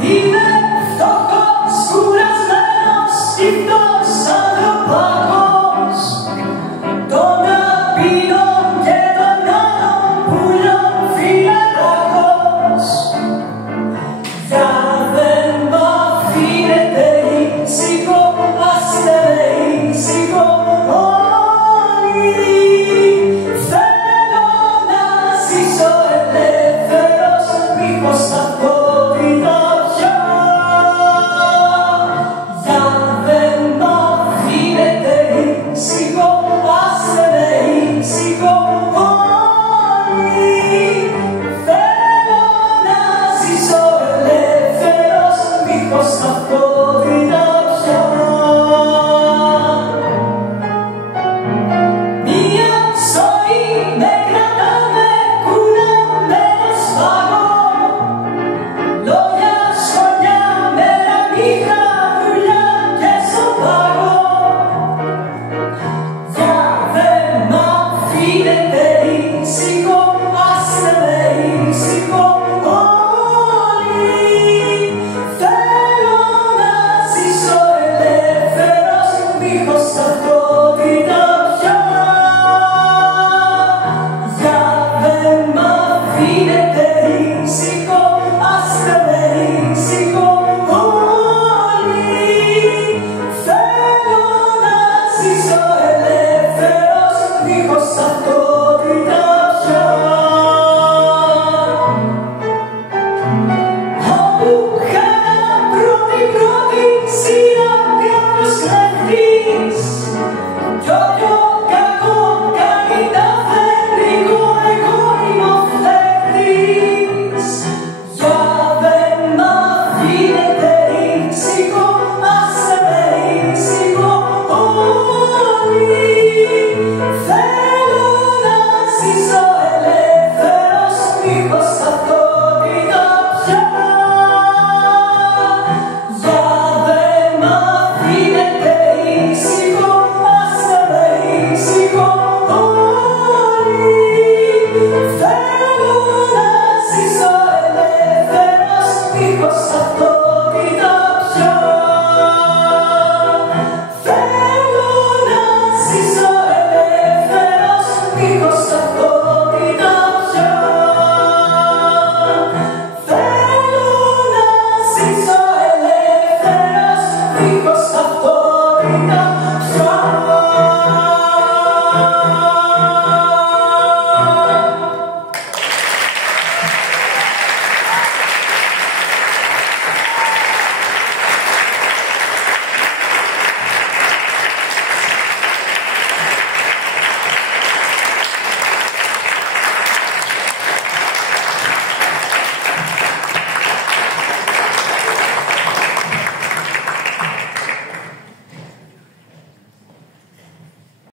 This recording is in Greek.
Είμαι φτωχός, κουρασμένος, σκύπτος σαν οπάκος των απειλών και των άλλων πουλιών φιλαράκος. Για δεν μ' αφήνετε ήσυχο, άστε με ήσυχο όλοι. Θέλω να ζήσω ελεύθερος, μήπως ταυτότητα πια. Για δεν μ' αφήνετε ήσυχο, άστε με ήσυχο όλοι. Θέλω να ζήσω ελεύθερος, μήπως ταυτότητα πια. Μια ζωή με κρατάμε κουναμένο σφάγο, λόγια, σχολιά, μέρα, νύχτα, δουλειά και στον πάγο. Για δεν μ' αφήνετε ήσυχο, άστε με ήσυχο όλοι. Θέλω να ζήσω ελεύθερος, μήπως ταυτότητα πια. Για δεν μ' αφήνετε ήσυχο, άστε με ήσυχο όλοι. Θέλω να ζήσω ελεύθερος, μήπως ταυτότητα πια. Όπου χαρά πρώτη σειρά κάποιος κλέφτης, κι όποιο κακό κάνει τα φέρνικο, εγώ είμαι ο φλέκτης. Για δεν μ' αφήνετε ήσυχο, άστε με ήσυχο όλοι. Θέλω να ζήσω ελεύθερος, μήπως ταυτότητα πια. Για δεν μ' αφήνετε ήσυχο, άστε με ήσυχο όλοι. Θέλω να ζήσω ελεύθερος, μήπως αυτό